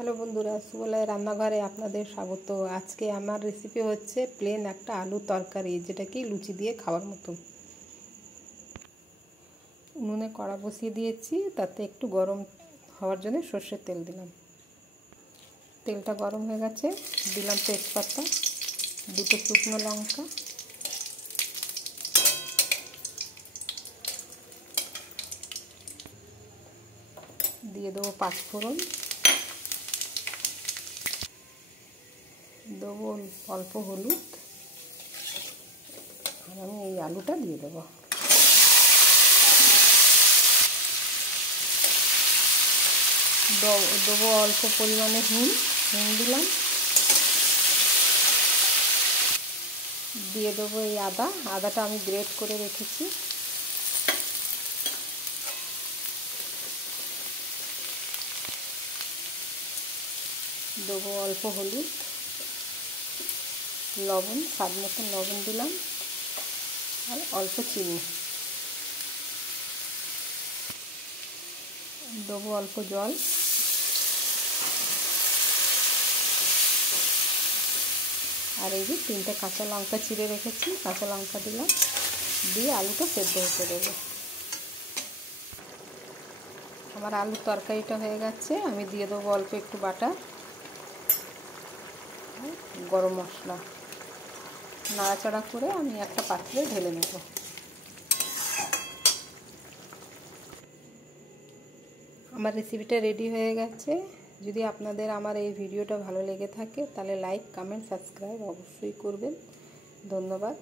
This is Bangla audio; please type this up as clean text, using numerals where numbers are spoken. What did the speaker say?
হ্যালো বন্ধুরা, সুবলয় রান্নাঘরে আপনাদের স্বাগত। আজকে আমার রেসিপি হচ্ছে প্লেন একটা আলু তরকারি, যেটা কি লুচি দিয়ে খাওয়ার মতো। উনুনে কড়া বসিয়ে দিয়েছি, তাতে একটু গরম হওয়ার জন্য সর্ষের তেল দিলাম। তেলটা গরম হয়ে গেছে, দিলাম তেজপাতা, দুটো শুকনো লঙ্কা, দিয়ে দেবো পাঁচফোড়ন, দেবো অল্প হলুদ, আর আমি এই আলুটা দিয়ে দেবো। দেবো অল্প পরিমাণে হিং দিলাম, দিয়ে দেবো এই আদাটা আমি গ্রেট করে রেখেছি, দেবো অল্প হলুদ, লবণ, স্বাদ মতন লবণ দিলাম, আর অল্প চিনি, দেবো অল্প জল, আর এই যে 3টে কাঁচা লঙ্কা চিড়ে রেখেছি, কাঁচা লঙ্কা দিলাম, দিয়ে আলুটা সেদ্ধ হতে দেবো। আমার আলুর তরকারিটা হয়ে গেছে, আমি দিয়ে দেবো অল্প একটু বাটার, গরম মশলা, নাড়াচাড়া করে আমি একটা পাত্রে ঢেলে নেব। আমার রেসিপিটা রেডি হয়ে গেছে। যদি আপনাদের আমার এই ভিডিওটা ভালো লেগে থাকে, তাহলে লাইক, কমেন্ট, সাবস্ক্রাইব অবশ্যই করবেন। ধন্যবাদ।